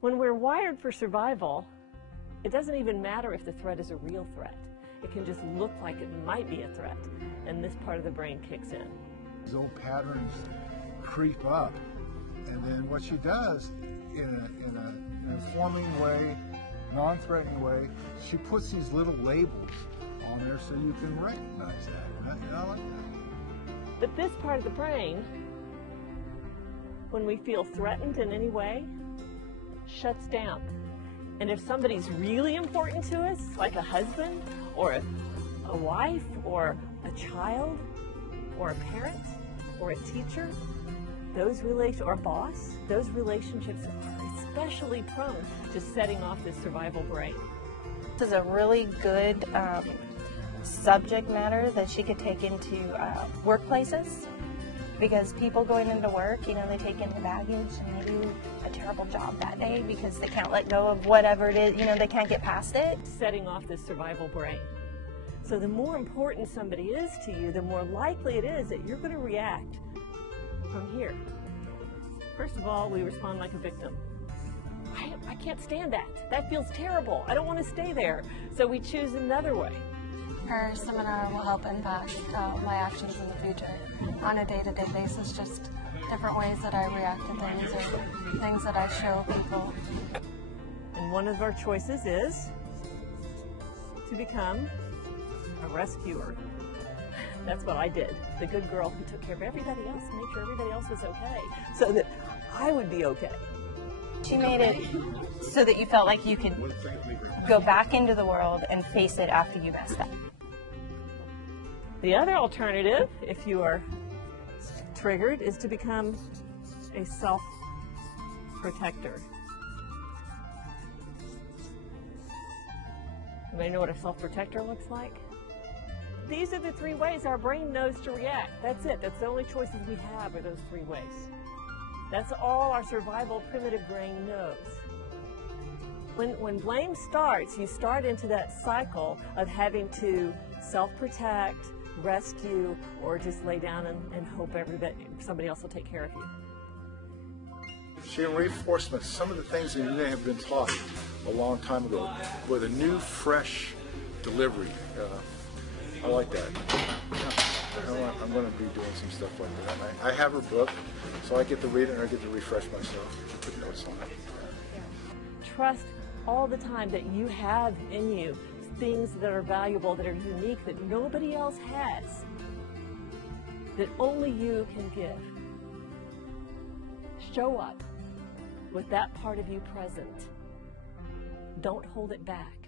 When we're wired for survival, it doesn't even matter if the threat is a real threat. It can just look like it might be a threat, and this part of the brain kicks in. These old patterns creep up, and then what she does, in an informing way, non-threatening way, she puts these little labels on there so you can recognize that. And I like that. But this part of the brain, when we feel threatened in any way, shuts down. And if somebody's really important to us, like a husband or a wife or a child or a parent or a teacher, or a boss, those relationships are especially prone to setting off this survival brain. This is a really good subject matter that she could take into workplaces, because people going into work, they take in the baggage and they do a terrible job that day because they can't let go of whatever it is, they can't get past it. Setting off this survival brain. So the more important somebody is to you, the more likely it is that you're going to react from here. First of all, we respond like a victim. I can't stand that. That feels terrible. I don't want to stay there. So we choose another way. Her seminar will help impact my actions in the future on a day-to-day basis, just different ways that I react to things or things that I show people. And one of our choices is to become a rescuer. That's what I did. The good girl who took care of everybody else and made sure everybody else was okay so that I would be okay. She made it so that you felt like you could go back into the world and face it after you messed up. The other alternative, if you are triggered, is to become a self-protector. Anybody know what a self-protector looks like? These are the three ways our brain knows to react. That's it. That's the only choices we have, are those three ways. That's all our survival primitive brain knows. When blame starts, you start into that cycle of having to self-protect, rescue, or just lay down and hope somebody else will take care of you. She reinforcements some of the things that you may have been taught a long time ago with a new, fresh delivery. I like that. I'm going to be doing some stuff like that. I have her book, so I get to read it and I get to refresh myself, put notes on it. Trust all the time that you have in you things that are valuable, that are unique, that nobody else has, that only you can give. Show up with that part of you present. Don't hold it back.